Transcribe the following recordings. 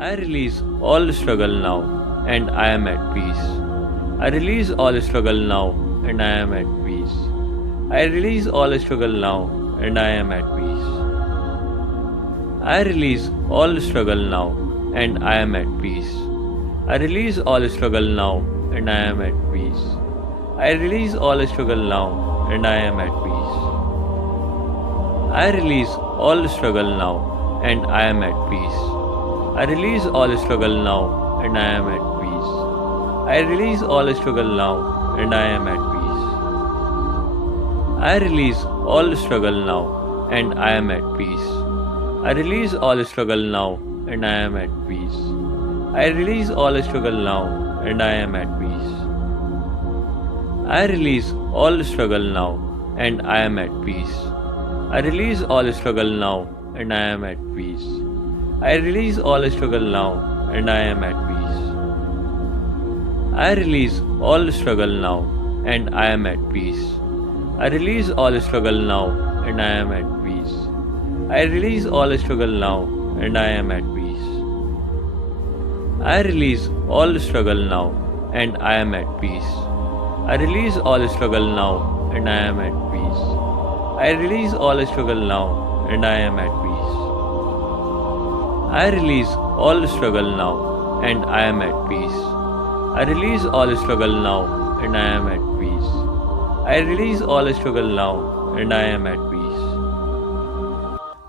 I release all struggle now, and I am at peace. I release all struggle now, and I am at peace. I release all struggle now, and I am at peace. I release all struggle now, and I am at peace. I release all struggle now, and I am at peace. I release all struggle now, and I am at peace. I release all struggle now, and I am at peace. I release all struggle now, and I am at peace. I release all struggle now, and I am at peace. I release all struggle now, and I am at peace. I release all struggle now, and I am at peace. I release all struggle now, and I am at peace. I release all struggle now, and I am at peace. I release all struggle now, and I am at peace. I release all struggle now, and I am at peace. I release all struggle now, and I am at peace. I release all struggle now, and I am at peace. I release all struggle now, and I am at peace. I release all struggle now, and I am at peace. I release all struggle now, and I am at peace. I release all struggle now, and I am at peace. I release all struggle now, and I am at peace. I release all struggle now, and I am at peace. I release all struggle now, and I am at peace. I release all struggle now, and I am at peace.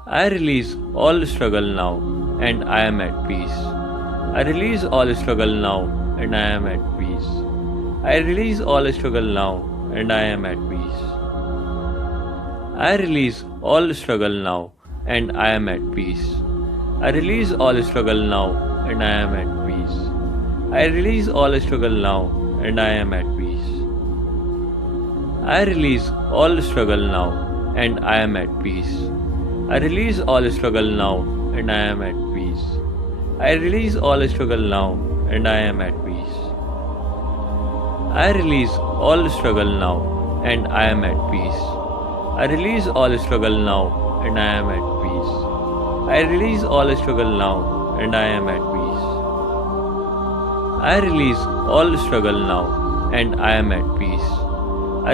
I release all struggle now, and I am at peace. I release all struggle now, and I am at peace. I release all struggle now, and I am at peace. I release all struggle now, and I am at peace. I release all struggle now, and I am at peace. I release all struggle now, and I am at peace. I release all struggle now, and I am at peace. I release all struggle now, and I am at peace. I release all struggle now, and I am at peace. I release all struggle now, and I am at peace. I release all struggle now, and I am at peace. I release all struggle now, and I am at peace. I release all struggle now, and I am at peace. I release all struggle now, and I am at peace.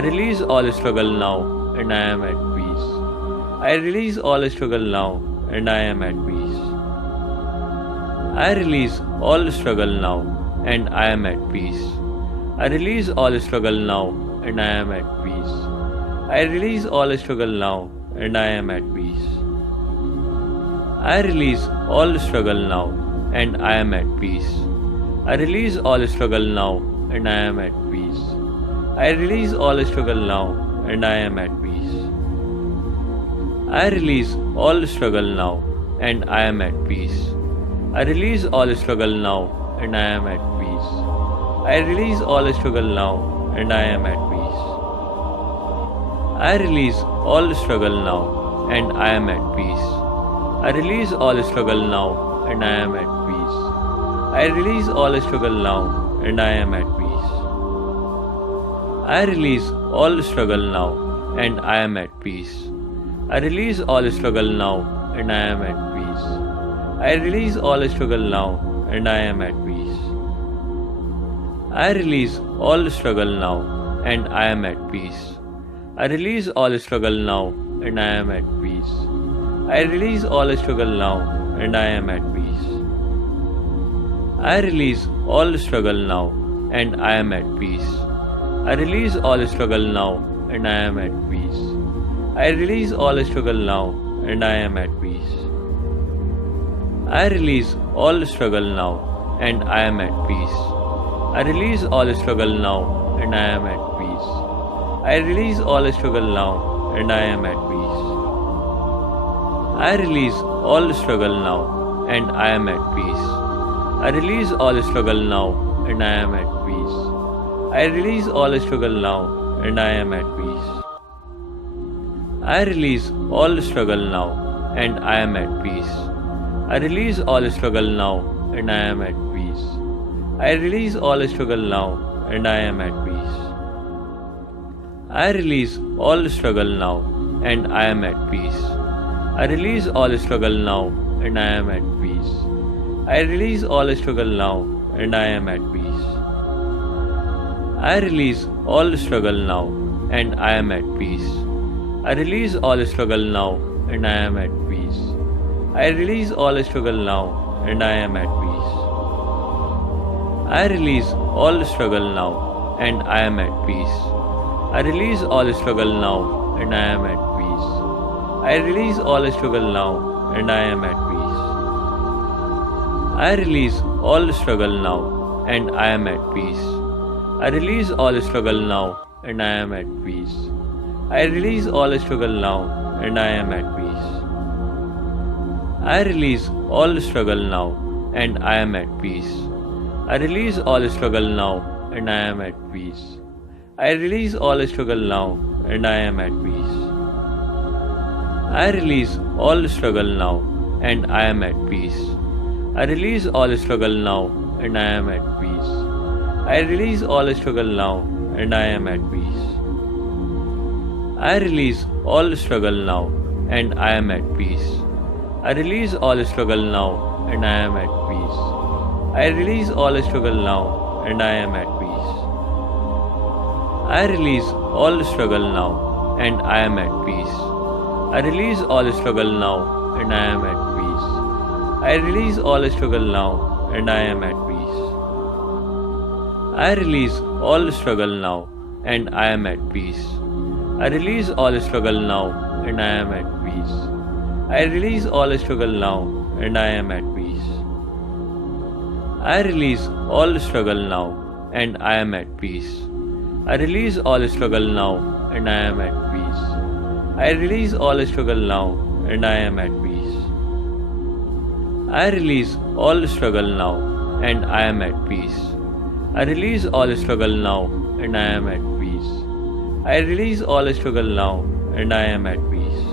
I release all struggle now, and I am at peace. I release all struggle now, and I am at peace. I release all struggle now, and I am at peace. I release all struggle now, and I am at peace. I release all struggle now, and I am at peace. I release all struggle now, and I am at peace. I release all struggle now, and I am at peace. I release all struggle now, and I am at peace. I release all struggle now, and I am at peace. I release all struggle now, and I am at peace. I release all struggle now, and I am at peace. I release all struggle now, and I am at peace. I release all struggle now, and I am at peace. I release all struggle now, and I am at peace. I release all struggle now, and I am at peace. I release all struggle now, and I am at peace. I release all struggle now, and I am at peace. I release all struggle now, and I am at peace. I release all struggle now, and I am at peace. I release all struggle now, and I am at peace. I release all struggle now, and I am at peace. I release all struggle now, and I am at peace. I release all struggle now, and I am at peace. I release all struggle now, and I am at peace. I release all struggle now, and I am at peace. I release all struggle now, and I am at peace. I release all struggle now, and I am at peace. I release all struggle now, and I am at peace. I release all struggle now, and I am at peace. I release all struggle now, and I am at peace. I release all struggle now, and I am at peace. I release all struggle now, and I am at peace. I release all struggle now, and I am at peace. I release all struggle now, and I am at peace. I release all struggle now, and I am at peace. I release all struggle now, and I am at peace. I release all struggle now, and I am at peace. I release all struggle now, and I am at peace. I release all struggle now, and I am at peace. I release all struggle now, and I am at peace. I release all struggle now, and I am at peace. I release all struggle now, and I am at peace. I release all struggle now, and I am at peace. I release all struggle now, and I am at peace. I release all struggle now, and I am at peace. I release all struggle now, and I am at peace. I release all struggle now, and I am at peace. I release all struggle now, and I am at peace. I release all struggle now, and I am at peace. I release all struggle now, and I am at peace. I release all struggle now, and I am at peace. I release all struggle now, and I am at peace. I release all struggle now, and I am at peace. I release all struggle now, and I am at peace. I release all struggle now, and I am at peace. I release all struggle now, and I am at peace. I release all struggle now, and I am at peace. I release all struggle now, and I am at peace. I release all struggle now, and I am at peace. I release all struggle now, and I am at peace. I release all struggle now, and I am at peace. I release all struggle now, and I am at peace. I release all struggle now, and I am at peace. I release all struggle now, and I am at peace.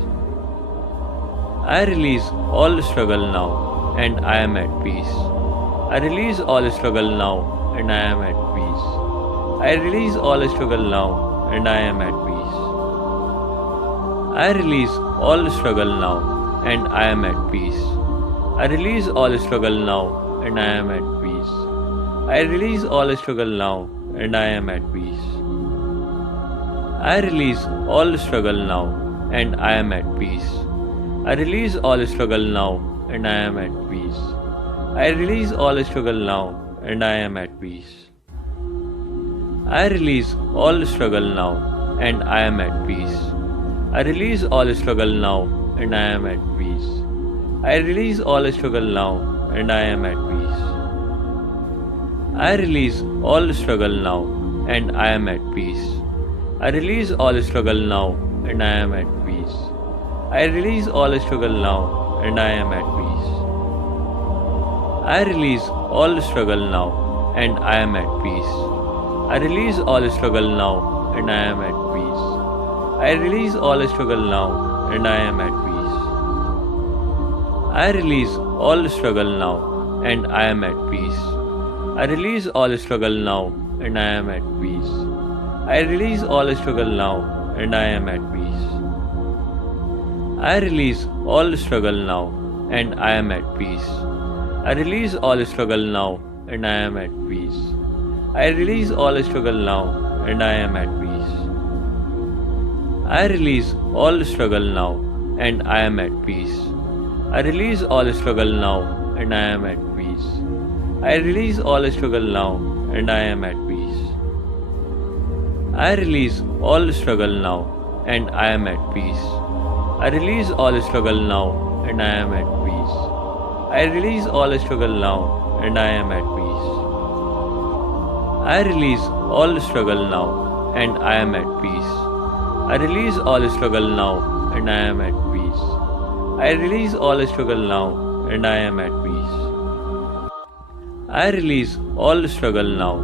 I release all struggle now, and I am at peace. I release all struggle now, and I am at peace. I release all struggle now, and I am at peace. I release all struggle now, and I am at peace. I release all struggle now, and I am at peace. I release all struggle now, and I am at peace. I release all struggle now, and I am at peace. I release all struggle now, and I am at peace. I release all struggle now, and I am at peace. I release all struggle now, and I am at peace. I release all struggle now, and I am at peace. I release all struggle now, and I am at peace. I release all struggle now, and I am at peace. I release all struggle now, and I am at peace. I release all struggle now, and I am at peace. I release all struggle now, and I am at peace. I release all struggle now, and I am at peace. I release all struggle now, and I am at peace. I release all struggle now, and I am at peace. I release all struggle now, and I am at peace. I release all struggle now, and I am at peace. I release all struggle now, and I am at peace. I release all struggle now, and I am at peace. I release all struggle now, and I am at peace. I release all struggle now, and I am at peace. I release all struggle now, and I am at peace. I release all struggle now, and I am at peace. I release all struggle now, and I am at peace. I release all struggle now, and I am at peace. I release all struggle now, and I am at peace. I release all struggle now, and I am at peace. I release all struggle now, and I am at peace. I release all struggle now,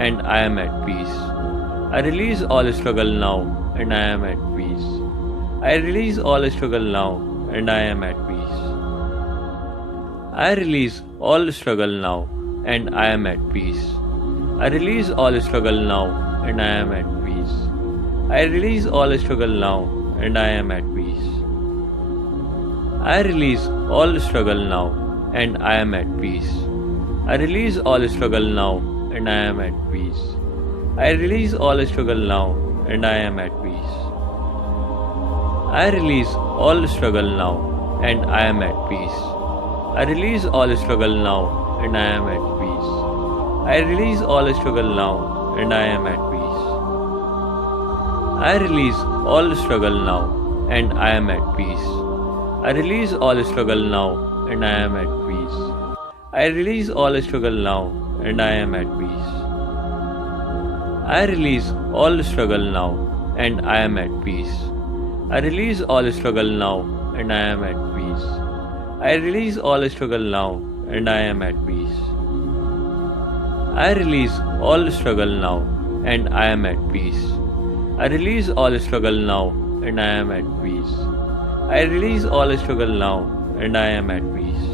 and I am at peace. I release all struggle now, and I am at peace. I release all struggle now, and I am at peace. I release all struggle now, and I am at peace. I release all struggle now, and I am at peace. I release all struggle now, and I am at peace. I release all struggle now, and I am at peace. I release all struggle now, and I am at peace. I release all struggle now, and I am at peace. I release all struggle now, and I am at peace. I release all struggle now, and I am at peace. I release all struggle now, and I am at peace. I release all struggle now, and I am at peace. I release all struggle now, and I am at peace. I release all struggle now, and I am at peace. I release all struggle now, and I am at peace. I release all struggle now, and I am at peace. I release all struggle now, and I am at peace. I release all struggle now, and I am at peace. I release all struggle now, and I am at peace. I release all struggle now, and I am at peace.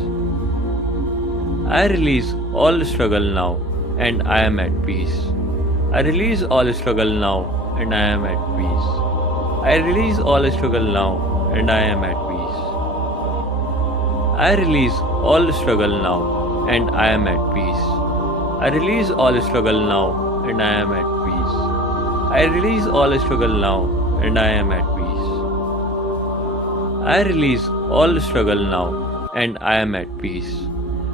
I release all struggle now, and I am at peace. I release all struggle now, and I am at peace. I release all struggle now, and I am at peace. I release all struggle now, and I am at peace. I release all struggle now, and I am at peace. I release all struggle now, and I am at peace. I release all struggle now, and I am at peace.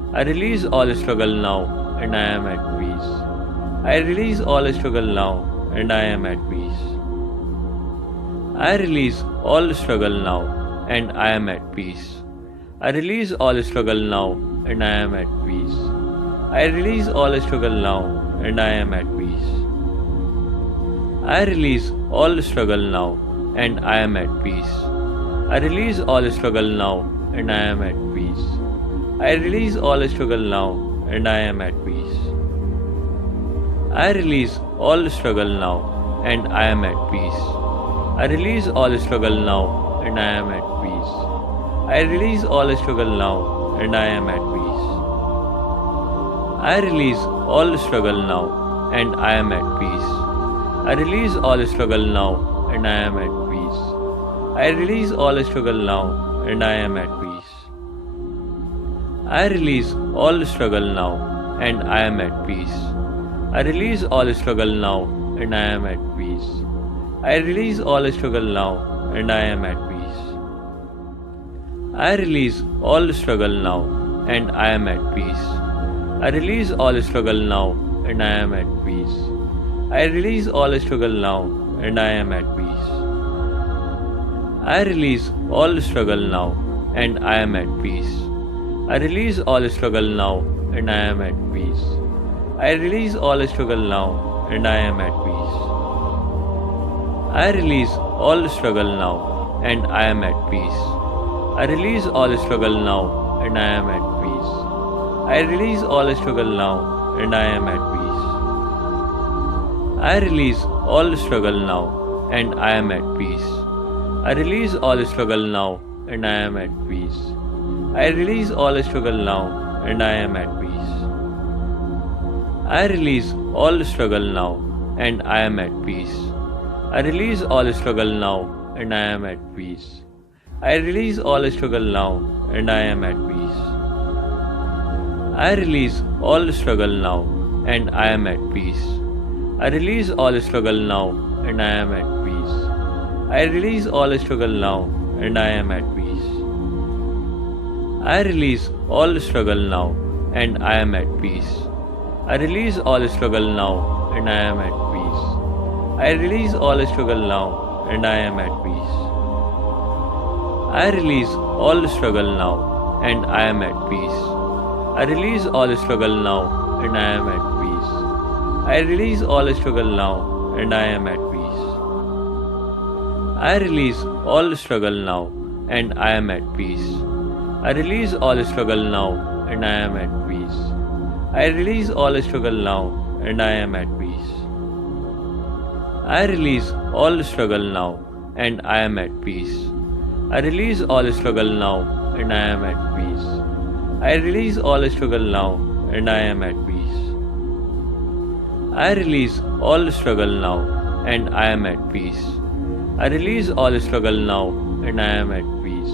I release all struggle now, and I am at peace. I release all struggle now, and I am at peace. I release all struggle now, and I am at peace. I release all struggle now, and I am at peace. I release all struggle now, and I am at peace. I release all struggle now, and I am at peace. I release all struggle now, and I am at peace. I release all struggle now, and I am at peace. I release all struggle now, and I am at peace. I release all struggle now, and I am at peace. I release all struggle now, and I am at peace. I release all struggle now, and I am at peace. I release all struggle now, and I am at peace. I release all struggle now, and I am at peace. I release all struggle now, and I am at peace. I release all struggle now, and I am at peace. I release all struggle now, and I am at peace. I release all struggle now, and I am at peace. I release all struggle now, and I am at peace. I release all struggle now, and I am at peace. I release all struggle now, and I am at peace. I release all struggle now, and I am at peace. I release all struggle now, and I am at peace. I release all struggle now, and I am at peace. I release all struggle now, and I am at peace. I release all struggle now, and I am at peace. I release all struggle now, and I am at peace. I release all struggle now, and I am at peace. I release all struggle now, and I am at peace. I release all struggle now, and I am at peace. I release all struggle now, and I am at peace. I release all struggle now, and I am at peace. I release all struggle now, and I am at peace. I release all struggle now, and I am at peace. I release all struggle now, and I am at peace. I release all struggle now, and I am at peace. I release all struggle now, and I am at peace. I release all struggle now, and I am at peace. I release all struggle now, and I am at peace. I release all struggle now, and I am at peace. I release all struggle now, and I am at peace. I release all struggle now, and I am at peace. I release all struggle now, and I am at peace. I release all struggle now, and I am at peace. I release all struggle now, and I am at peace. I release all struggle now, and I am at peace. I release all struggle now, and I am at peace. I release all struggle now, and I am at peace. I release all struggle now, and I am at peace.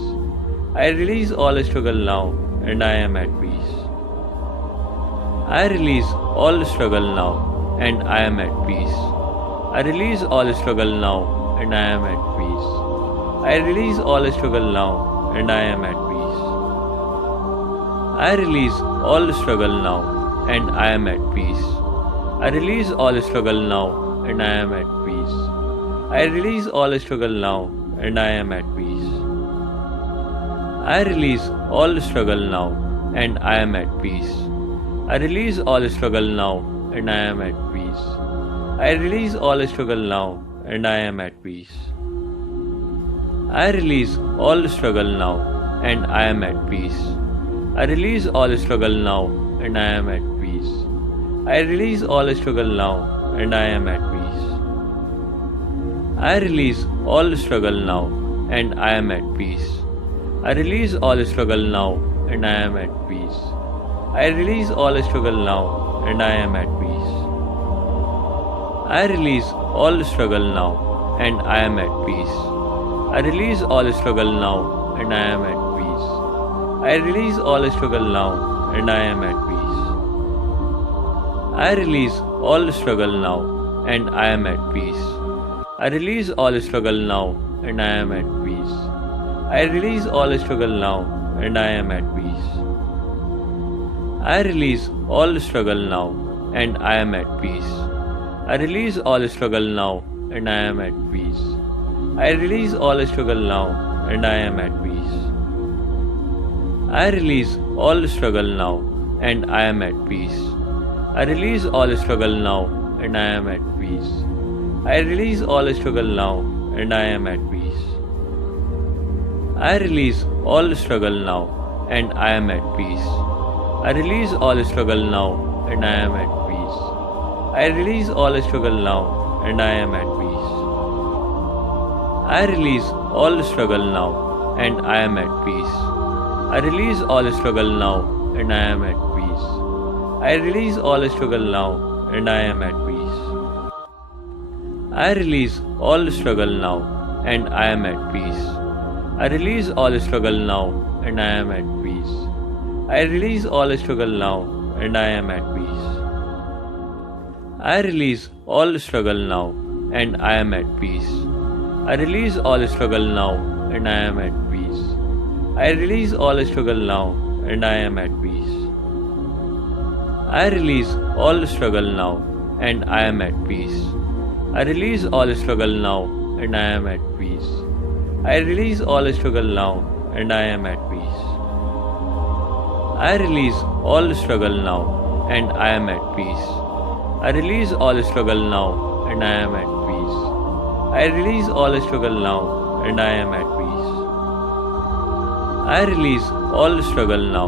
I release all struggle now, and I am at peace. I release all struggle now, and I am at peace. I release all struggle now, and I am at peace. I release all struggle now, and I am at peace. I release all struggle now, and I am at peace. I release all struggle now, and I am at peace. I release all struggle now, and I am at peace. I release all struggle now, and I am at peace. I release all struggle now, and I am at peace. I release all struggle now, and I am at peace. I release all struggle now, and I am at peace. I release all struggle now, and I am at peace. I release all struggle now, and I am at peace. I release all struggle now, and I am at peace. I release all struggle now, and I am at peace. I release all struggle now, and I am at peace. I release all struggle now, and I am at peace. I release all struggle now, and I am at peace. I release all struggle now, and I am at peace. I release all struggle now, and I am at peace. I release all struggle now, and I am at peace. I release all struggle now, and I am at peace. I release all struggle now, and I am at peace. I release all struggle now, and I am at peace. I release all struggle now, and I am at peace. I release all struggle now, and I am at peace. I release all struggle now, and I am at peace. I release all struggle now, and I am at peace. I release all struggle now, and I am at peace. I release all struggle now, and I am at peace. I release all struggle now, and I am at peace. I release all struggle now, and I am at peace. I release all struggle now, and I am at peace. I release all struggle now, and I am at peace. I release all struggle now, and I am at peace. I release all struggle now, and I am at peace. I release all struggle now, and I am at peace. I release all struggle now, and I am at peace. I release all struggle now, and I am at peace. I release all struggle now, and I am at peace. I release all struggle now, and I am at peace. I release all struggle now, and I am at peace. I release all struggle now, and I am at peace. I release all struggle now, and I am at peace. I release all struggle now, and I am at peace. I release all struggle now, and I am at peace. I release all struggle now, and I am at peace. I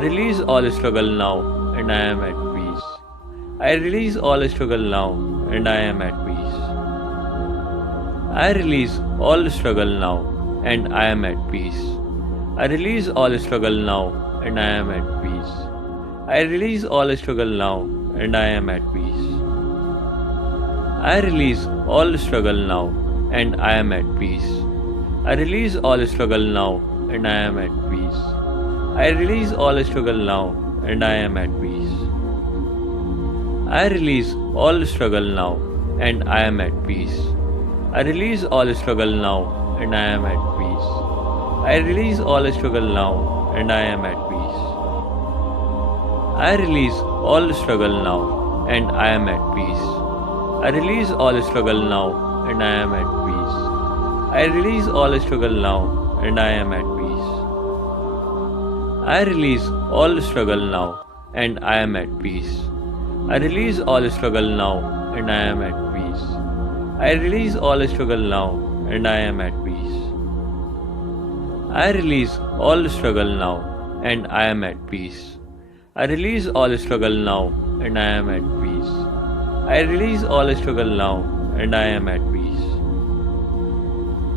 release all struggle now, and I am at peace. I release all struggle now, and I am at peace. I release all struggle now, and I am at peace. I release all struggle now, and I am at peace. I release all struggle now, and I am at peace. I release all struggle now, and I am at peace. I release all struggle now, and I am at peace. I release all struggle now, and I am at peace. I release all struggle now, and I am at peace. I release all struggle now, and I am at peace. I release all struggle now, and I am at peace. I release all struggle now, and I am at peace. I release all struggle now, and I am at peace. I release all struggle now, and I am at peace. I release all struggle now, and I am at peace. I release all struggle now, and I am at peace. I release all struggle now, and I am at peace. I release all struggle now, and I am at peace. I release all struggle now, and I am at peace. I release all struggle now, and I am at peace.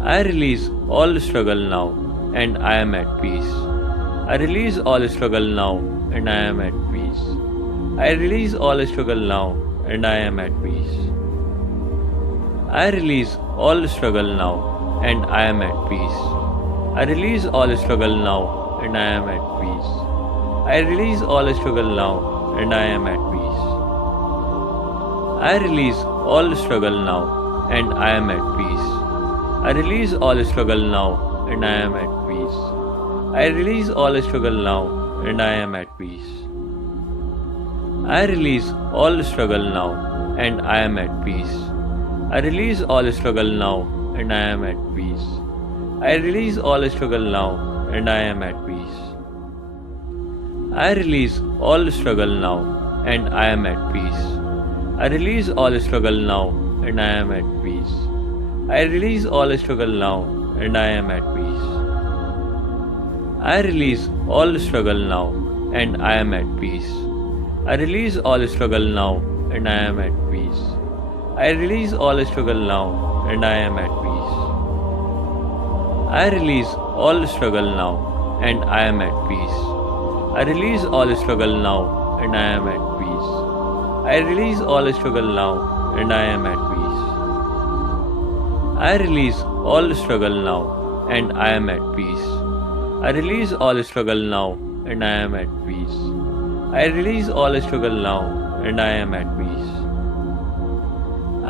I release all struggle now, and I am at peace. I release all struggle now, and I am at peace. I release all struggle now, and I am at peace. I release all struggle now, and I am at peace. I release all struggle now, and I am at peace. I release all struggle now, and I am at peace. I release all struggle now, and I am at peace. I release all struggle now, and I am at peace. I release all struggle now, and I am at peace. I release all struggle now, and I am at peace. I release all struggle now, and I am at peace. I release all struggle now, and I am at peace. I release all struggle now, and I am at peace. I release all struggle now, and I am at peace. I release all struggle now, and I am at peace. I release all struggle now, and I am at peace. I release all struggle now, and I am at peace. I release all struggle now, and I am at peace. I release all struggle now, and I am at peace. I release all struggle now, and I am at peace. I release all struggle now, and I am at peace. I release all struggle now, and I am at peace. I release all struggle now, and I am at peace. I release all struggle now, and I am at peace.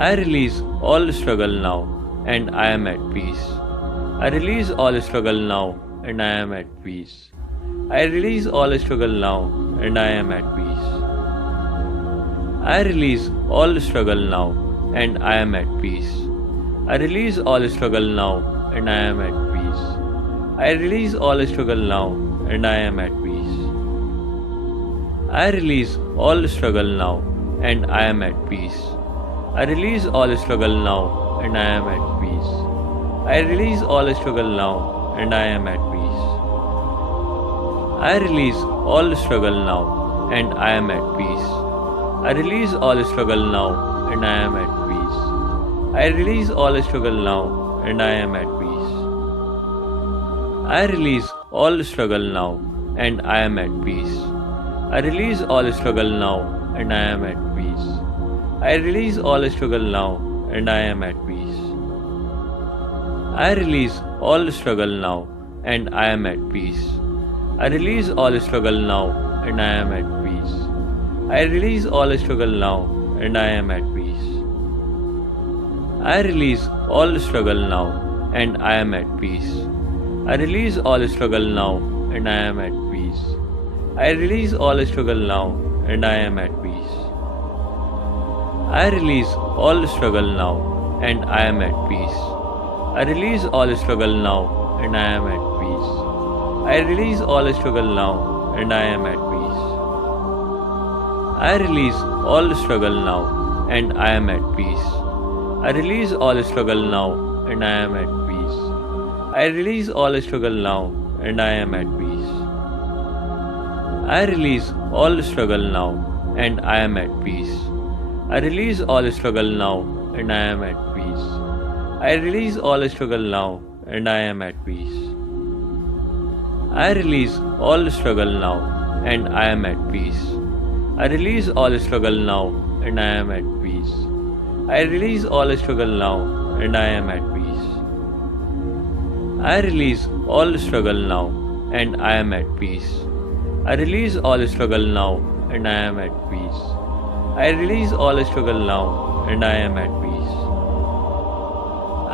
I release all struggle now, and I am at peace. I release all struggle now, and I am at peace. I release all struggle now, and I am at peace. I release all struggle now, and I am at peace. I release all struggle now, and I am at peace. I release all struggle now, and I am at peace. I release all struggle now, and I am at peace. I release all struggle now, and I am at peace. I release all struggle now, and I am at peace. I release all struggle now, and I am at peace. I release all struggle now, and I am at peace. I release all struggle now, and I am at peace. I release all struggle now, and I am at peace. I release all struggle now, and I am at peace. I release all struggle now, and I am at peace. I release all struggle now, and I am at peace. I release all struggle now, and I am at peace. I release all struggle now, and I am at peace. I release all struggle now, and I am at peace. I release all struggle now, and I am at peace. I release all struggle now, and I am at peace. I release all struggle now, and I am at peace. I release all struggle now, and I am at peace. I release all struggle now, and I am at peace. I release all struggle now, and I am at peace. I release all struggle now, and I am at peace. I release all struggle now, and I am at peace. I release all struggle now, and I am at peace. I release all struggle now, and I am at peace. I release all struggle now, and I am at peace. I release all struggle now, and I am at peace. I release all struggle now, and I am at peace. I release all struggle now, and I am at peace. I release all struggle now, and I am at peace. I release all struggle now, and I am at peace. I release all struggle now, and I am at peace.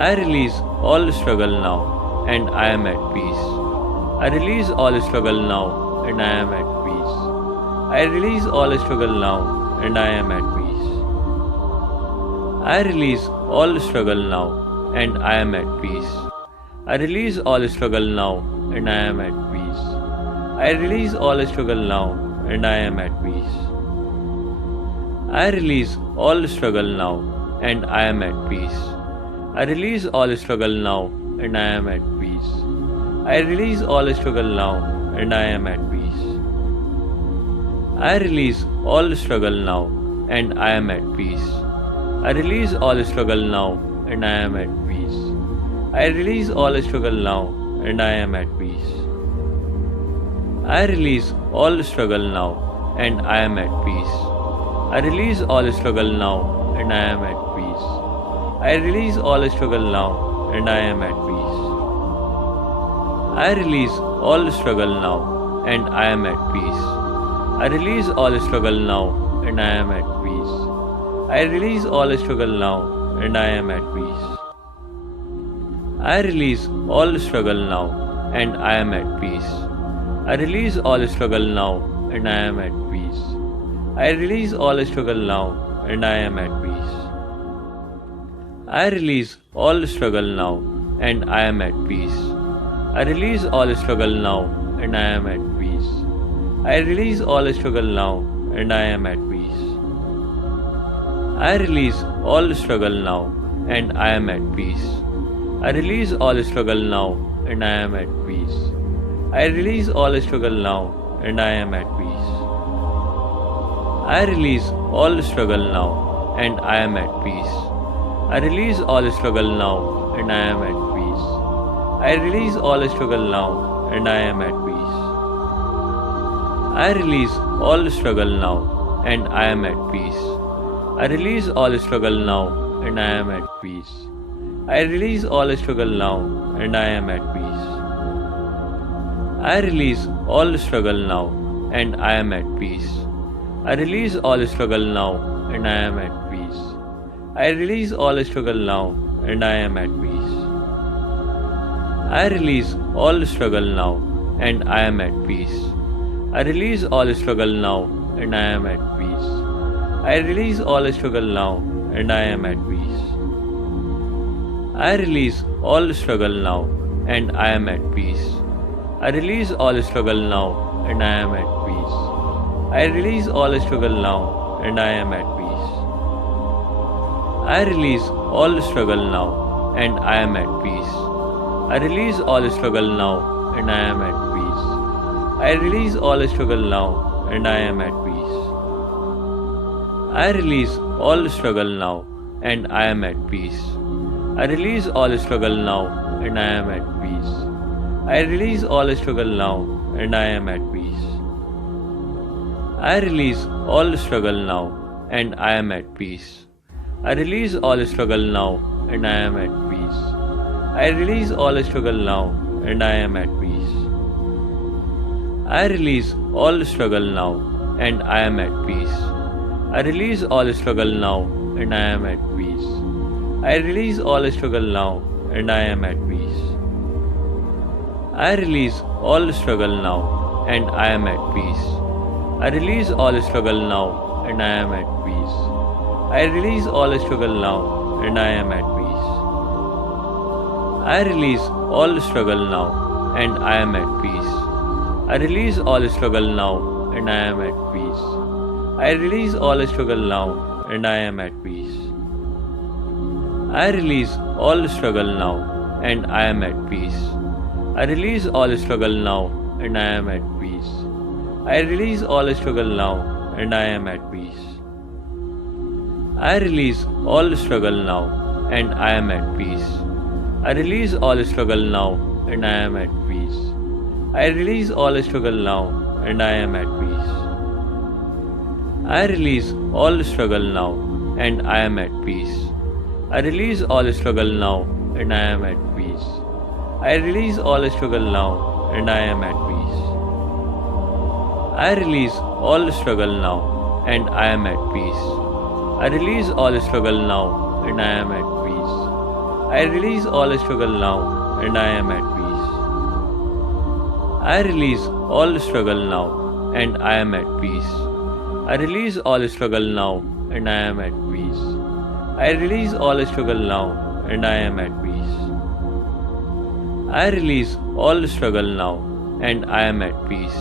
I release all struggle now, and I am at peace. I release all struggle now, and I am at peace. I release all struggle now, and I am at peace. I release all struggle now, and I am at peace. I release all struggle now, and I am at peace. I release all struggle now, and I am at peace. I release all struggle now, and I am at peace. I release all struggle now, and I am at peace. I release all struggle now, and I am at peace. I release all struggle now, and I am at peace. I release all struggle now, and I am at peace. I release all struggle now, and I am at peace. I release all struggle now, and I am at peace. I release all struggle now, and I am at peace. I release all struggle now, and I am at peace. I release all struggle now, and I am at peace. I release all struggle now, and I am at peace. I release all struggle now, and I am at peace. I release all struggle now, and I am at peace. I release all struggle now, and I am at peace. I release all struggle now, and I am at peace. I release all struggle now, and I am at peace. I release all struggle now, and I am at peace. I release all struggle now, and I am at peace. I release all struggle now, and I am at peace. I release all struggle now, and I am at peace. I release all struggle now, and I am at peace. I release all struggle now, and I am at peace. I release all struggle now, and I am at peace. I release all struggle now, and I am at peace. I release all struggle now, and I am at peace. I release all struggle now, and I am at peace. I release all struggle now, and I am at peace. I release all struggle now, and I am at peace. I release all struggle now, and I am at peace. I release all struggle now, and I am at peace. I release all struggle now, and I am at peace. I release all struggle now, and I am at peace. I release all struggle now, and I am at peace. I release all struggle now, and I am at peace. I release all struggle now, and I am at peace. I release all struggle now, and I am at peace. I release all struggle now, and I am at peace. I release all struggle now, and I am at peace. I release all struggle now, and I am at peace. I release all struggle now, and I am at peace. I release all struggle now, and I am at peace. I release all struggle now, and I am at peace. I release all struggle now, and I am at peace. I release all struggle now, and I am at peace. I release all struggle now, and I am at peace. I release all struggle now, and I am at peace. I release all struggle now, and I am at peace. I release all struggle now, and I am at peace. I release all struggle now, and I am at peace. I release all struggle now, and I am at peace. I release all struggle now, and I am at peace. I release all struggle now, and I am at peace. I release all struggle now, and I am at peace. I release all struggle now, and I am at peace. I release all struggle now, and I am at peace. I release all struggle now, and I am at peace. I release all struggle now, and I am at peace. I release all struggle now, and I am at peace. I release all struggle now, and I am at peace. I release all struggle now, and I am at peace. I release all struggle now, and I am at peace. I release all struggle now, and I am at peace. I release all struggle now, and I am at peace. I release all struggle now, and I am at peace. I release all struggle now, and I am at peace. I release all struggle now, and I am at peace. I release all struggle now, and I am at peace. I release all struggle now, and I am at peace. I release all struggle now, and I am at peace. I release all struggle now, and I am at peace.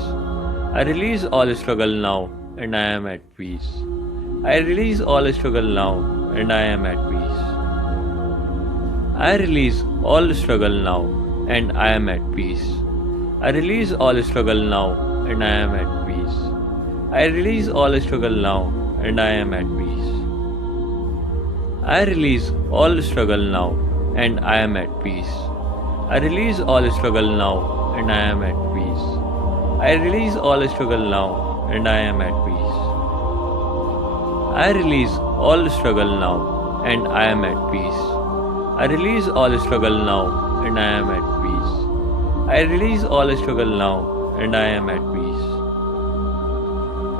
I release all struggle now, and I am at peace. I release all struggle now, and I am at peace. I release all struggle now, and I am at peace. I release all struggle now, and I am at peace. I release all struggle now, and I am at peace. I release all struggle now, and I am at peace. I release all struggle now, and I am at peace. I release all struggle now, and I am at peace. I release all struggle now, and I am at peace. I release all struggle now, and I am at peace. I release all struggle now, and I am at peace.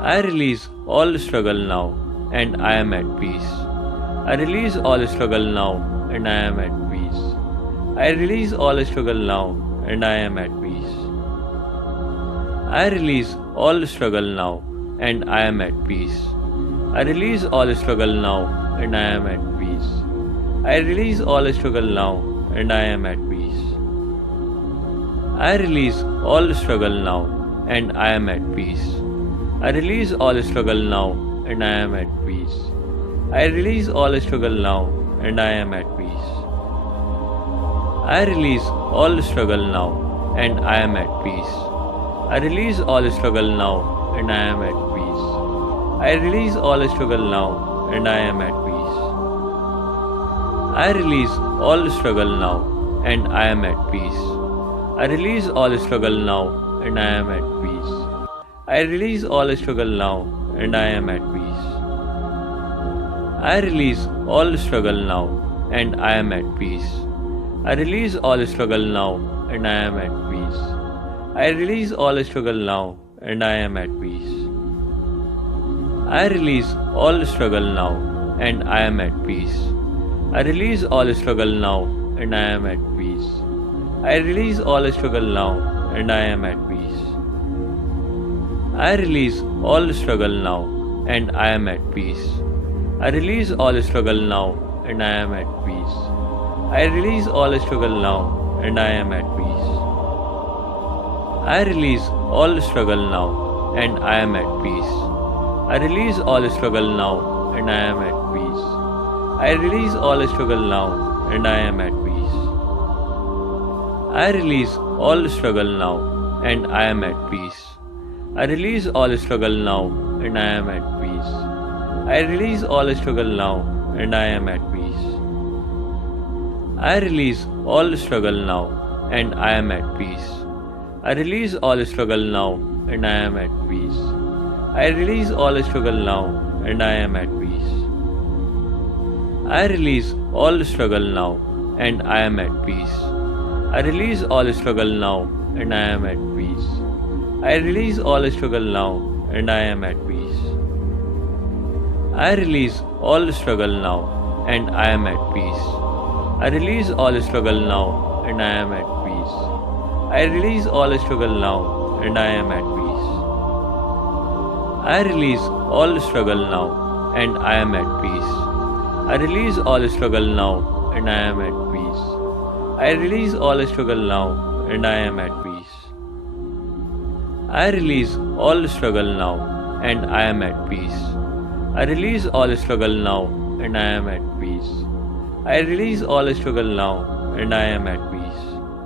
I release all struggle now, and I am at peace. I release all struggle now, and I am at peace. I release all struggle now, and I am at peace. I release all struggle now, and I am at peace. I release all struggle now, and I am at peace. I release all struggle now, and I am at peace. I release all struggle now, and I am at peace. I release all struggle now, and I am at peace. I release all struggle now, and I am at peace. I release all struggle now, and I am at peace. I release all struggle now, and I am at peace. I release all struggle now, and I am at peace. I release all struggle now, and I am at peace. I release all struggle now, and I am at peace. I release all struggle now, and I am at peace. I release all struggle now, and I am at peace. I release all struggle now, and I am at peace. I release all struggle now, and I am at peace. I release all struggle now, and I am at peace. I release all struggle now, and I am at peace. I release all struggle now, and I am at peace. I release all struggle now, and I am at peace. I release all struggle now, and I am at peace. I release all struggle now, and I am at peace. I release all struggle now, and I am at peace. I release all struggle now, and I am at peace. I release all struggle now, and I am at peace. I release all struggle now, and I am at peace. I release all struggle now, and I am at peace. I release all struggle now, and I am at peace. I release all struggle now, and I am at peace. I release all struggle now, and I am at peace. I release all struggle now, and I am at peace. I release all struggle now, and I am at peace. I release all struggle now, and I am at peace. I release all struggle now, and I am at peace. I release all struggle now, and I am at peace. I release all struggle now, and I am at peace. I release all struggle now, and I am at peace. I release all struggle now, and I am at peace. I release all struggle now, and I am at peace. I release all struggle now, and I am at peace. I release all struggle now, and I am at peace. I release all struggle now, and I am at peace. I release all struggle now, and I am at peace. I release all struggle now, and I am at peace.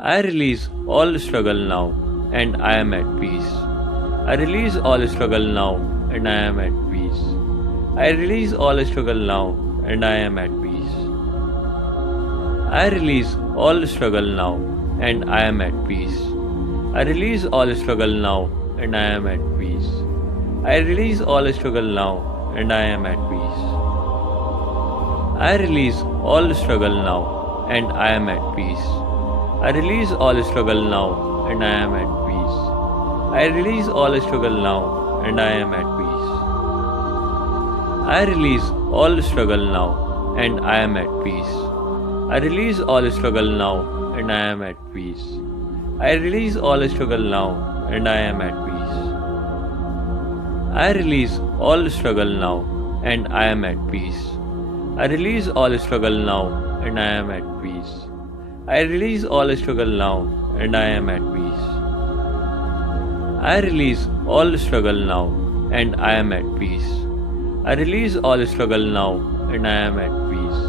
I release all struggle now, and I am at peace. I release all struggle now, and I am at peace. I release all struggle now, and I am at peace. I release all struggle now, and I am at peace. I release all struggle now, and I am at peace. I release all struggle now, and I am at peace. I release all struggle now, and I am at peace. I release all struggle now, and I am at peace. I release all struggle now, and I am at peace. I release all struggle now, and I am at peace. I release all struggle now, and I am at peace. I release all struggle now, and I am at peace. I release all struggle now, and I am at peace. I release all struggle now, and I am at peace. I release all struggle now, and I am at peace. I release all struggle now, and I am at peace.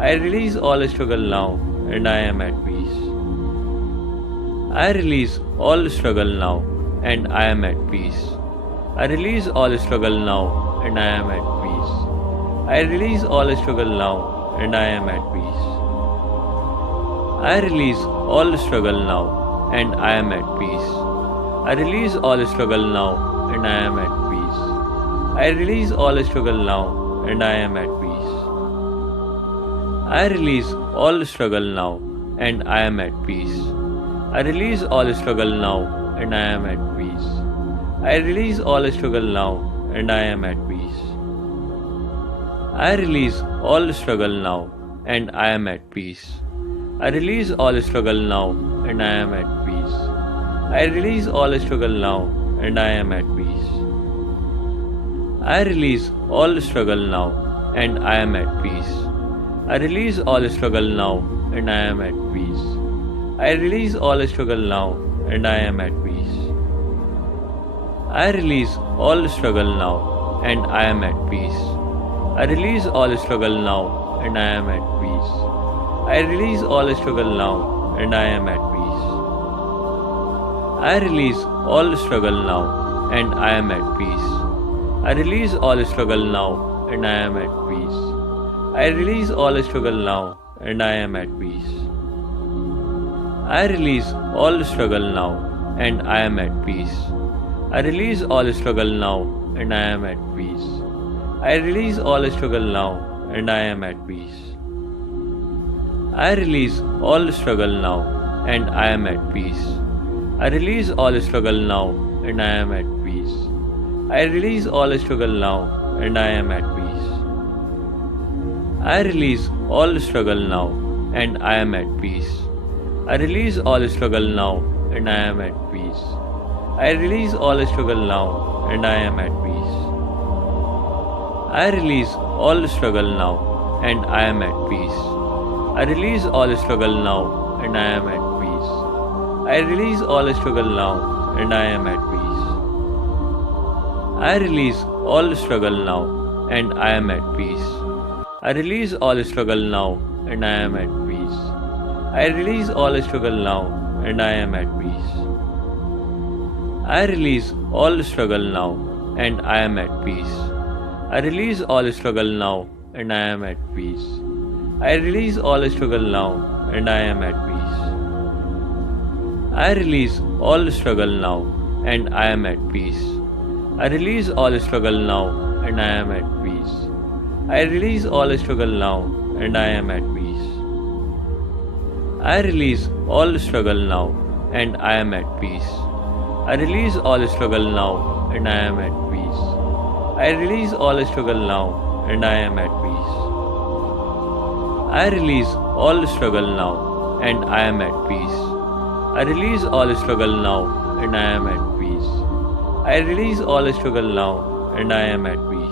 I release all struggle now, and I am at peace. I release all struggle now, and I am at peace. I release all struggle now, and I am at peace. I release all struggle now, and I am at peace. I release all struggle now, and I am at peace. I release all struggle now, and I am at peace. I release all struggle now, and I am at peace. I release all struggle now, and I am at peace. I release all struggle now, and I am at peace. I release all struggle now, and I am at peace. I release all struggle now, and I am at peace. I release all struggle now, and I am at peace. I release all struggle now, and I am at peace. I release all struggle now, and I am at peace. I release all struggle now, and I am at peace. I release all struggle now, and I am at peace. I release all struggle now, and I am at peace. I release all struggle now, and I am at peace. I release all struggle now, and I am at peace. I release all struggle now, and I am at peace. I release all struggle now, and I am at peace. I release all struggle now, and I am at peace. I release all struggle now, and I am at peace. I release all struggle now, and I am at peace. I release all struggle now, and I am at peace. I release all struggle now, and I am at peace. I release all struggle now, and I am at peace. I release all struggle now, and I am at peace. I release all struggle now, and I am at peace. I release all struggle now, and I am at peace. I release all struggle now, and I am at peace. I release all struggle now, and I am at peace. I release all struggle now, and I am at peace. I release all struggle now, and I am at peace. I release all struggle now, and I am at peace. I release all struggle now, and I am at peace. I release all struggle now, and I am at peace. I release all struggle now, and I am at peace. I release all struggle now, and I am at peace. I release all struggle now, and I am at peace. I release all struggle now, and I am at peace. I release all struggle now, and I am at peace. I release all struggle now, and I am at peace. I release all struggle now, and I am at peace. I release all struggle now, and I am at peace. I release all struggle now, and I am at peace. I release all struggle now, and I am at peace. I release all struggle now, and I am at peace. I release all struggle now, and I am at peace. I release all struggle now, and I am at peace.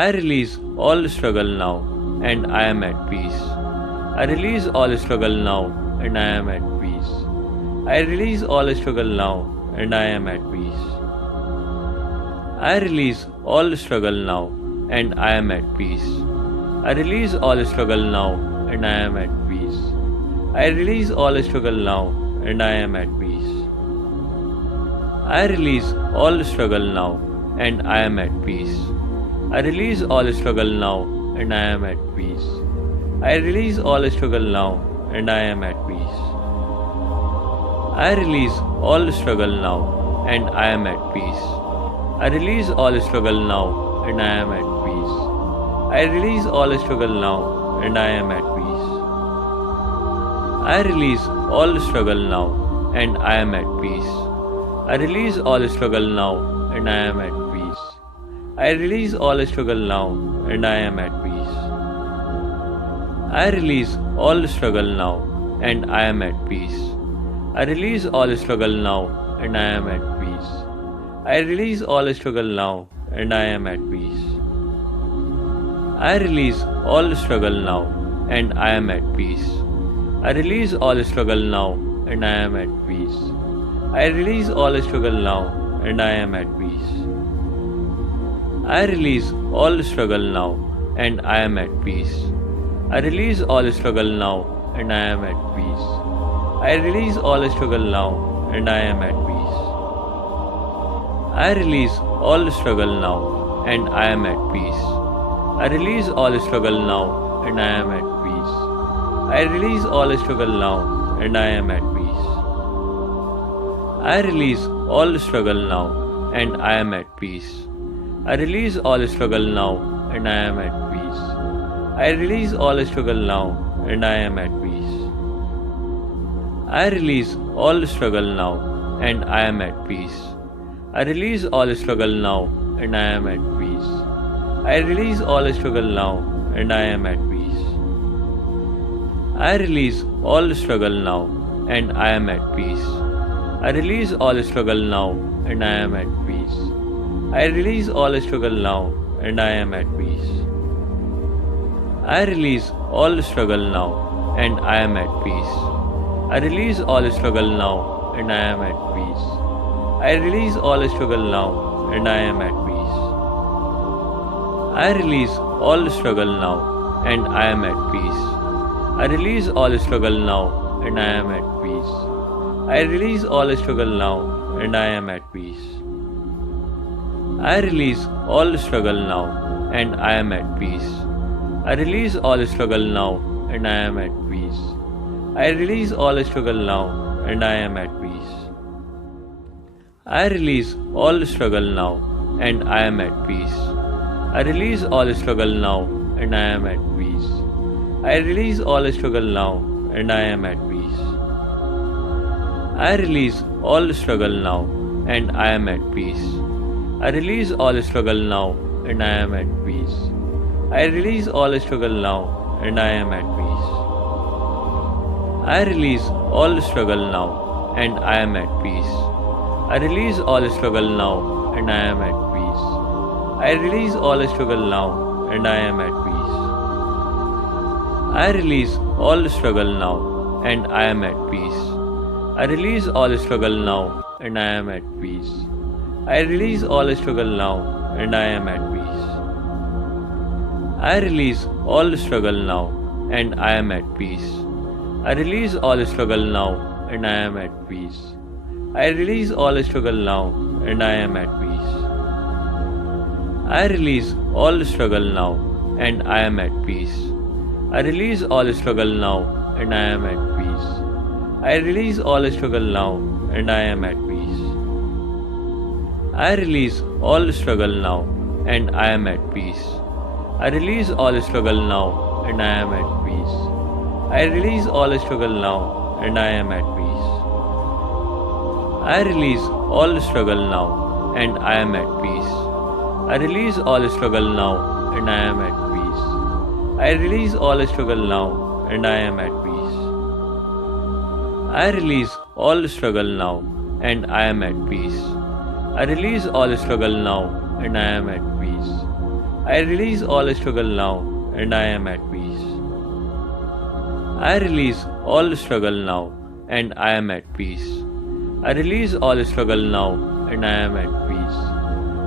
I release all struggle now, and I am at peace. I release all struggle now, and I am at peace. I release all struggle now, and I am at peace. I release all struggle now, and I am at peace. I release all struggle now, and I am at peace. I release all struggle now, and I am at peace. I release all struggle now, and I am at peace. I release all struggle now, and I am at peace. I release all struggle now, and I am at peace. I release all struggle now, and I am at peace. I release all struggle now, and I am at peace. I release all struggle now, and I am at peace. I release all struggle now, and I am at peace. I release all struggle now, and I am at peace. I release all struggle now, and I am at peace. I release all struggle now, and I am at peace. I release all struggle now, and I am at peace. I release all struggle now, and I am at peace. I release all struggle now, and I am at peace. I release all struggle now, and I am at peace. I release all struggle now, and I am at peace. I release all struggle now, and I am at peace. I release all struggle now, and I am at peace. I release all struggle now, and I am at peace. I release all struggle now, and I am at peace. I release all struggle now, and I am at peace. I release all struggle now, and I am at peace. I release all struggle now, and I am at peace. I release all struggle now, and I am at peace. I release all struggle now, and I am at peace. I release all struggle now, and I am at peace. I release all struggle now, and I am at peace. I release all struggle now, and I am at peace. I release all struggle now, and I am at peace. I release all struggle now, and I am at peace. I release all struggle now, and I am at peace. I release all struggle now, and I am at peace. I release all struggle now, and I am at peace. I release all struggle now, and I am at peace. I release all struggle now, and I am at peace. I release all struggle now, and I am at peace. I release all struggle now, and I am at peace. I release all struggle now, and I am at peace. I release all struggle now, and I am at peace. I release all struggle now, and I am at peace. I release all struggle now, and I am at peace. I release all struggle now, and I am at peace. I release all struggle now, and I am at peace. I release all struggle now, and I am at peace. I release all struggle now, and I am at peace. I release all struggle now, and I am at peace. I release all struggle now, and I am at peace. I release all struggle now, and I am at peace. I release all struggle now, and I am at peace. I release all struggle now, and I am at peace. I release all struggle now, and I am at peace. I release all struggle now, and I am at peace. I release all struggle now, and I am at peace. I release all struggle now, and I am at peace. I release all struggle now, and I am at peace. I release all struggle now, and I am at peace. I release all struggle now, and I am at peace. I release all struggle now, and I am at peace. I release all struggle now, and I am at peace. I release all struggle now, and I am at peace. I release all struggle now, and I am at peace. I release all struggle now, and I am at peace. I release all struggle now, and I am at peace. I release all struggle now, and I am at peace. I release all struggle now, and I am at peace. I release all struggle now, and I am at peace. I release all struggle now, and I am at peace. I release all struggle now, and I am at peace. I release all struggle now, and I am at peace.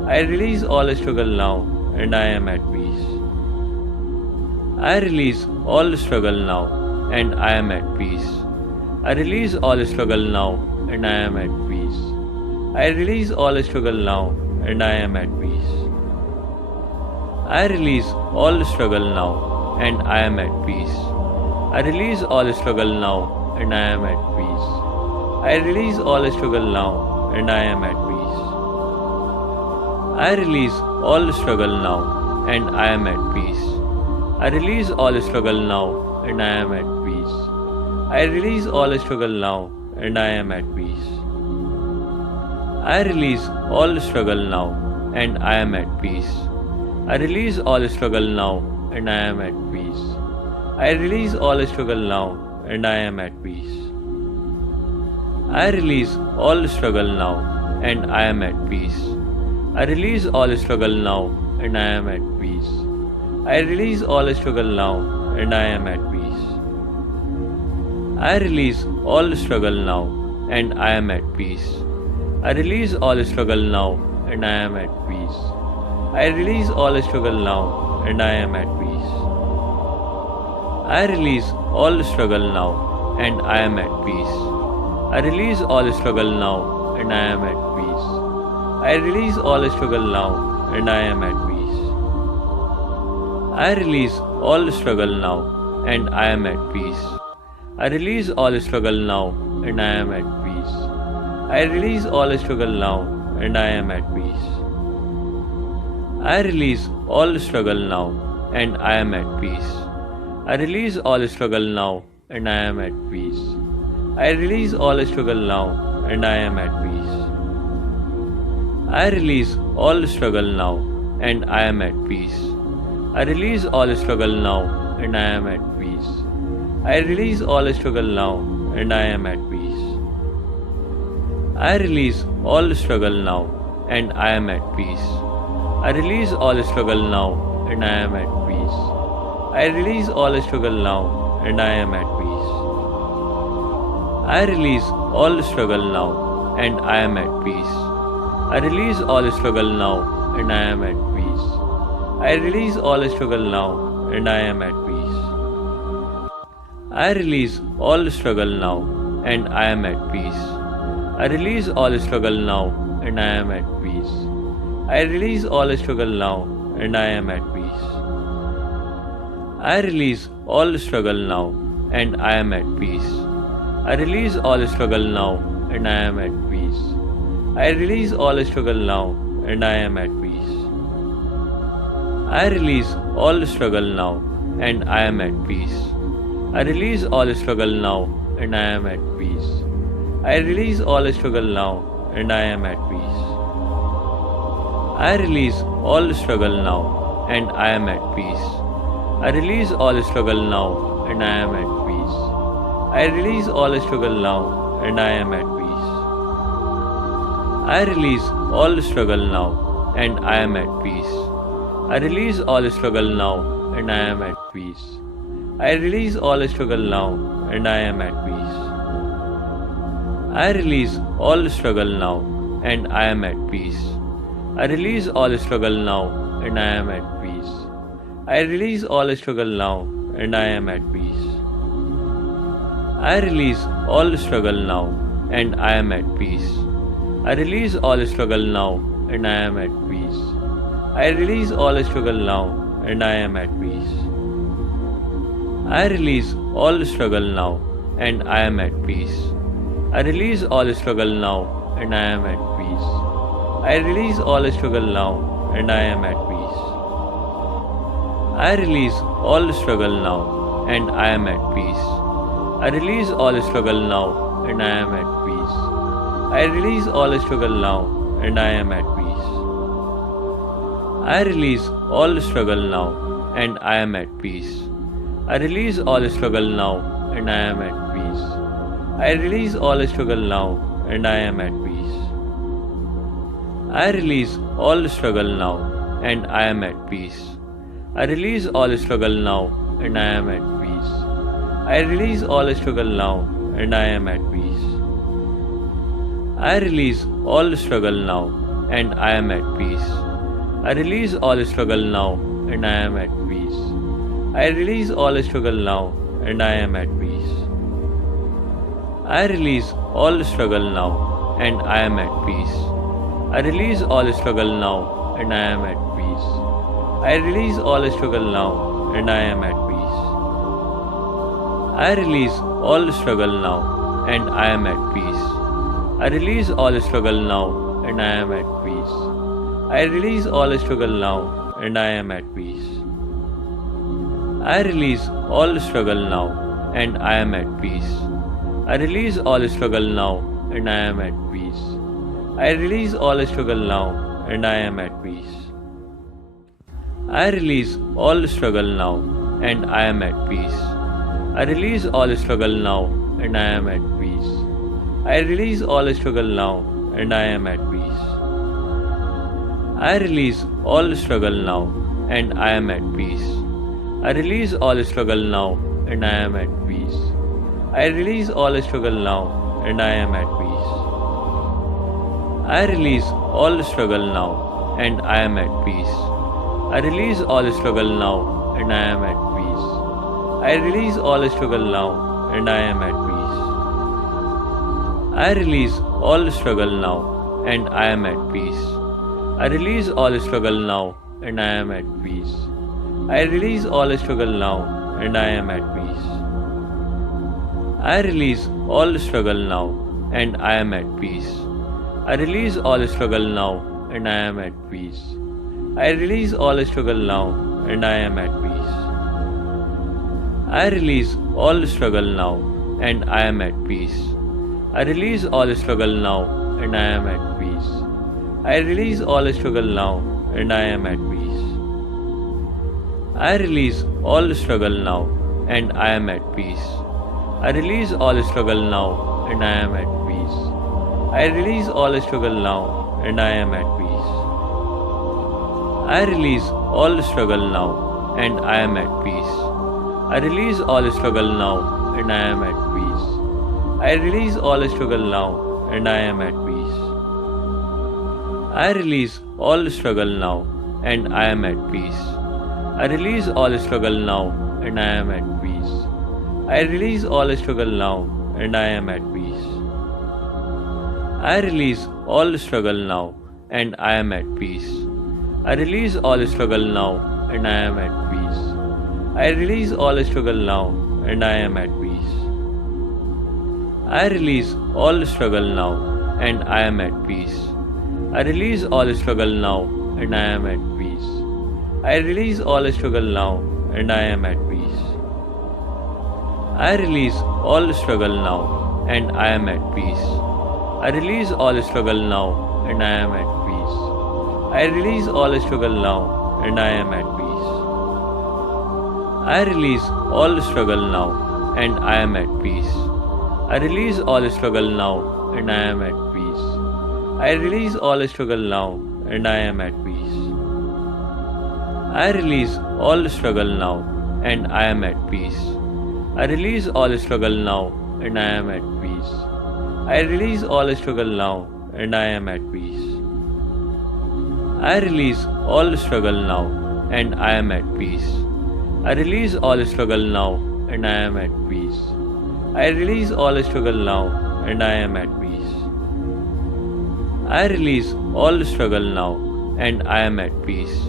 I release all struggle now, and I am at peace. I release all struggle now, and I am at peace. I release all struggle now, and I am at peace. I release all struggle now, and I am at peace. I release all struggle now, and I am at peace. I release all struggle now, and I am at peace. I release all struggle now, and I am at peace. I release all struggle now, and I am at peace. I release all struggle now, and I am at peace. I release all struggle now, and I am at peace. I release all struggle now, and I am at peace. I release all struggle now, and I am at peace. I release all struggle now, and I am at peace. I release all struggle now, and I am at peace. I release all struggle now, and I am at peace. I release all struggle now, and I am at peace. I release all struggle now, and I am at peace. I release all struggle now, and I am at peace. I release all struggle now, and I am at peace. I release all struggle now, and I am at peace. I release all struggle now, and I am at peace. I release all struggle now, and I am at peace. I release all struggle now, and I am at peace. I release all struggle now, and I am at peace. I release all struggle now, and I am at peace. I release all struggle now, and I am at peace. I release all struggle now, and I am at peace. I release all struggle now, and I am at peace. I release all struggle now, and I am at peace. I release all struggle now, and I am at peace. I release all struggle now, and I am at peace. I release all struggle now, and I am at peace. I release all struggle now, and I am at peace. I release all struggle now, and I am at peace. I release all struggle now, and I am at peace. I release all struggle now, and I am at peace. I release all struggle now, and I am at peace. I release all struggle now, and I am at peace. I release all struggle now, and I am at peace. I release all struggle now, and I am at peace. I release all struggle now, and I am at peace. I release all struggle now, and I am at peace. I release all struggle now, and I am at peace. I release all struggle now, and I am at peace. I release all struggle now, and I am at peace. I release all struggle now, and I am at peace. I release all struggle now, and I am at peace. I release all struggle now, and I am at peace. I release all struggle now, and I am at peace. I release all struggle now, and I am at peace. I release all struggle now, and I am at peace. I release all struggle now, and I am at peace. I release all struggle now, and I am at peace. I release all struggle now, and I am at peace. I release all struggle now, and I am at peace. I release all struggle now, and I am at peace. I release all struggle now, and I am at peace. I release all struggle now, and I am at peace. I release all struggle now, and I am at peace. I release all struggle now, and I am at peace. I release all struggle now, and I am at peace. I release all struggle now, and I am at peace. I release all struggle now, and I am at peace. I release all struggle now, and I am at peace. I release all struggle now, and I am at peace. I release all struggle now, and I am at peace. I release all struggle now, and I am at peace. I release all struggle now, and I am at peace. I release all struggle now, and I am at peace. I release all struggle now, and I am at peace. I release all struggle now, and I am at peace. I release all struggle now, and I am at peace. I release all struggle now, and I am at peace. I release all struggle now, and I am at peace. I release all struggle now, and I am at peace. I release all struggle now, and I am at peace. I release all struggle now, and I am at peace. I release all struggle now, and I am at peace. I release all struggle now, and I am at peace. I release all struggle now, and I am at peace. I release all struggle now, and I am at peace. I release all struggle now, and I am at peace. I release all struggle now, and I am at peace. I release all struggle now, and I am at peace. I release all struggle now, and I am at peace. I release all struggle now, and I am at peace. I release all struggle now, and I am at peace. I release all struggle now, and I am at peace. I release all struggle now, and I am at peace. I release all struggle now, and I am at peace. I release all struggle now, and I am at peace. I release all struggle now, and I am at peace. I release all struggle now, and I am at peace. I release all struggle now, and I am at peace. I release all struggle now, and I am at peace. I release all struggle now, and I am at peace. I release all struggle now, and I am at peace. I release all struggle now, and I am at peace. I release all struggle now, and I am at peace. I release all struggle now, and I am at peace. I release all struggle now, and I am at peace. I release all struggle now, and I am at peace. I release all struggle now, and I am at peace. I release all struggle now, and I am at peace. I release all struggle now, and I am at peace. I release all struggle now, and I am at peace. I release all struggle now, and I am at peace. I release all struggle now, and I am at peace. I release all struggle now, and I am at peace. I release all struggle now, and I am at peace. I release all struggle now, and I am at peace. I release all struggle now, and I am at peace. I release all struggle now, and I am at peace. I release all struggle now, and I am at peace. I release all struggle now, and I am at peace. I release all struggle now, and I am at peace. I release all struggle now, and I am at peace. I release all struggle now, and I am at peace. I release all struggle now, and I am at peace. I release all struggle now, and I am at peace. I release all struggle now, and I am at peace. I release all struggle now, and I am at peace. I release all struggle now, and I am at peace. I release all struggle now, and I am at peace. I release all struggle now, and I am at peace. I release all struggle now, and I am at peace. I release all struggle now, and I am at peace. I release all struggle now, and I am at peace.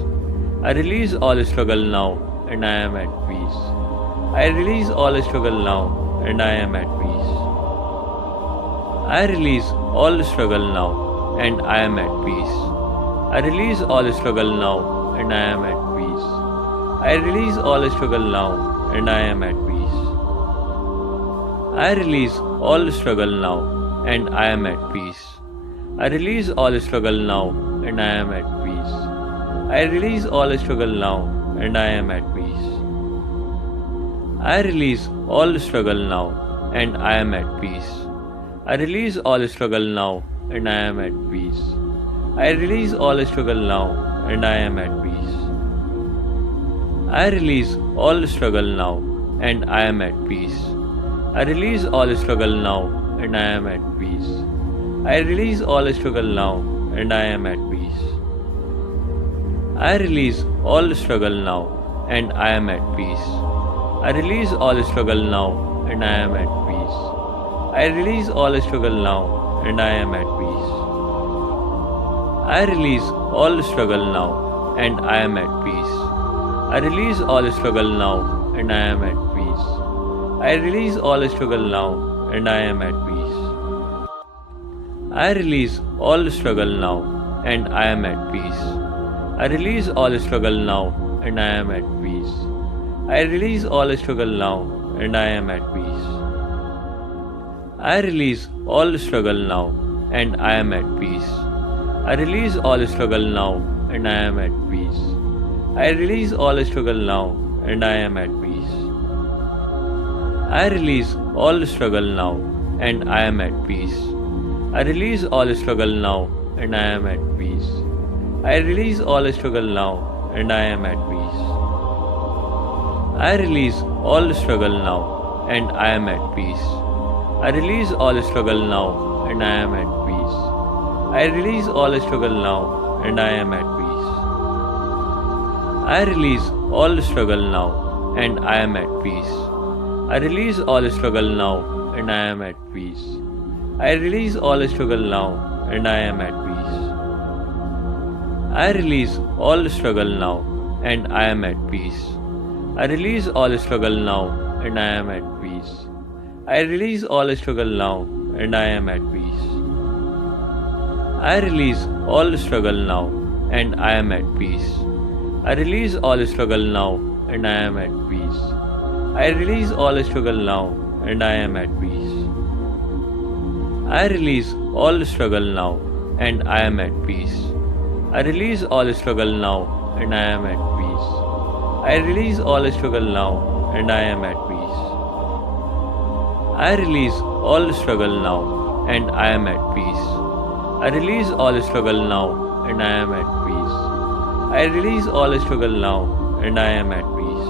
I release all struggle now, and I am at peace. I release all struggle now, and I am at peace. I release all struggle now, and I am at peace. I release all struggle now, and I am at peace. I release all struggle now, and I am at peace. I release all struggle now, and I am at peace. I release all struggle now, and I am at peace. I release all struggle now, and I am at peace. I release all struggle now, and I am at peace. I release all struggle now, and I am at peace. I release all struggle now, and I am at peace. I release all struggle now, and I am at peace. I release all struggle now, and I am at peace. I release all struggle now, and I am at peace. I release all struggle now, and I am at peace. I release all struggle now, and I am at peace. I release all struggle now, and I am at peace. I release all struggle now, and I am at peace. I release all struggle now, and I am at peace. I release all struggle now, and I am at peace. I release all struggle now, and I am at peace. I release all struggle now, and I am at peace. I release all struggle now, and I am at peace. I release all struggle now, and I am at peace. I release all struggle now, and I am at peace. I release all struggle now, and I am at peace. I release all struggle now, and I am at peace. I release all struggle now, and I am at peace. I release all struggle now, and I am at peace. I release all struggle now, and I am at peace. I release all struggle now, and I am at peace. I release all struggle now, and I am at peace. I release all struggle now, and I am at peace. I release all struggle now, and I am at peace. I release all struggle now, and I am at peace. I release all struggle now, and I am at peace. I release all struggle now, and I am at peace. I release all struggle now, and I am at peace. I release all struggle now, and I am at peace. I release all struggle now, and I am at peace. I release all struggle now, and I am at peace. I release all struggle now, and I am at peace. I release all struggle now, and I am at peace. I release all struggle now, and I am at peace. I release all struggle now, and I am at peace. I release all struggle now, and I am at peace.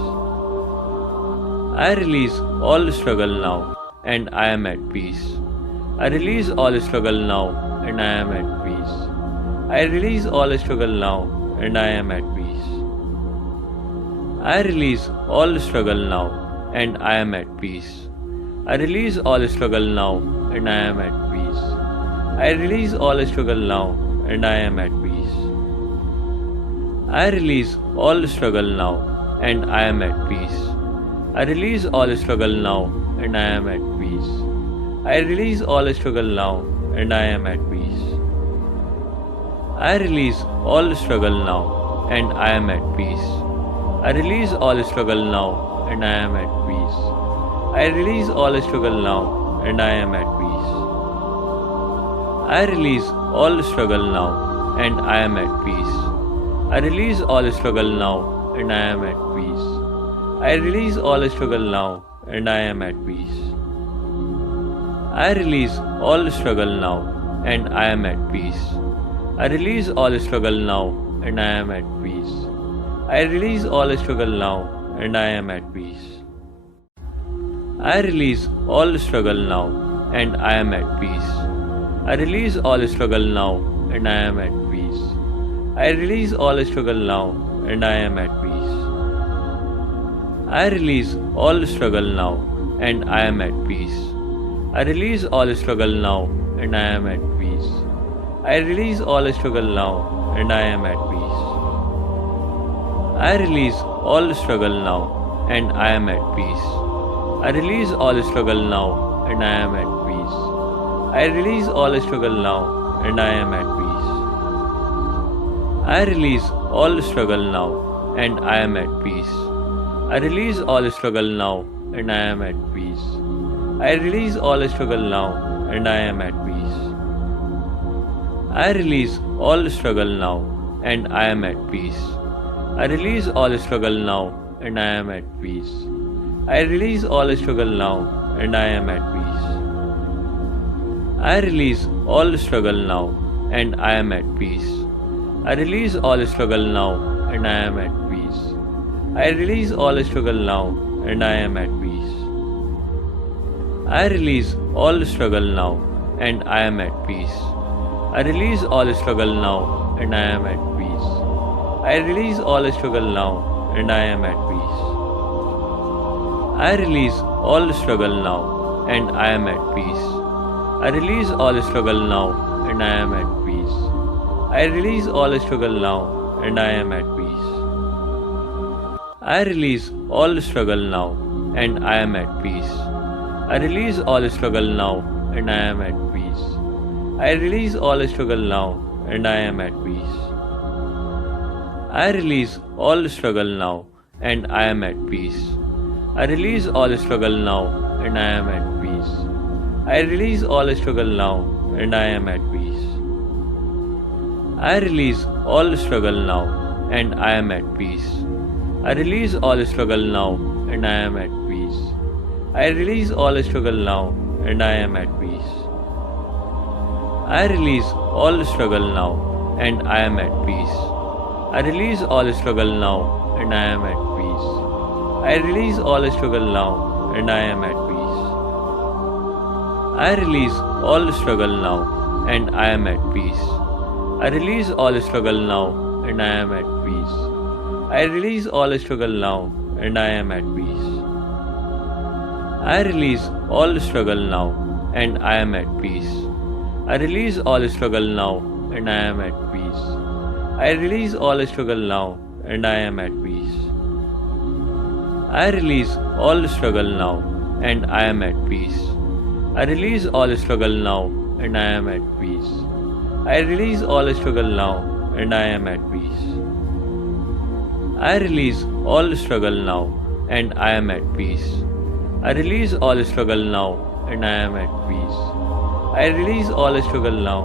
I release all struggle now, and I am at peace. I release all struggle now, and I am at peace. I release all struggle now, and I am at peace. I release all struggle now, and I am at peace. I release all struggle now, and I am at peace. I release all struggle now, and I am at peace. I release all struggle now, and I am at peace. I release all struggle now, and I am at peace. I release all struggle now, and I am at peace. I release all struggle now, and I am at peace. I release all struggle now, and I am at peace. I release all struggle now, and I am at peace. I release all struggle now, and I am at peace. I release all struggle now, and I am at peace. I release all struggle now, and I am at peace. I release all struggle now, and I am at peace. I release all struggle now, and I am at peace. I release all struggle now, and I am at peace. I release all struggle now, and I am at peace. I release all struggle now, and I am at peace. I release all struggle now, and I am at peace. I release all struggle now, and I am at peace. I release all struggle now, and I am at peace. I release all struggle now, and I am at peace. I release all struggle now, and I am at peace. I release all struggle now, and I am at peace. I release all struggle now, and I am at peace. I release all struggle now, and I am at peace. I release all struggle now, and I am at peace. I release all struggle now, and I am at peace. I release all struggle now, and I am at peace. I release all struggle now, and I am at peace. I release all struggle now, and I am at peace. I release all struggle now, and I am at peace. I release all struggle now, and I am at peace. I release all struggle now, and I am at peace. I release all struggle now, and I am at peace. I release all struggle now, and I am at peace. I release all struggle now, and I am at peace. I release all struggle now, and I am at peace. I release all struggle now, and I am at peace. I release all struggle now, and I am at peace. I release all struggle now, and I am at peace. I release all struggle now, and I am at peace. I release all struggle now, and I am at peace. I release all struggle now, and I am at peace. I release all struggle now, and I am at peace. I release all struggle now, and I am at peace. I release all struggle now, and I am at peace. I release all struggle now, and I am at peace. I release all struggle now, and I am at peace. I release all struggle now, and I am at peace. I release all struggle now, and I am at peace. I release all struggle now, and I am at peace. I release all struggle now, and I am at peace. I release all struggle now, and I am at peace. I release all struggle now, and I am at peace. I release all struggle now, and I am at peace. I release all struggle now, and I am at peace. I release all struggle now, and I am at peace. I release all struggle now, and I am at peace. I release all struggle now, and I am at peace. I release all struggle now, and I am at peace. I release all struggle now, and I am at peace. I release all struggle now, and I am at peace. I release all struggle now,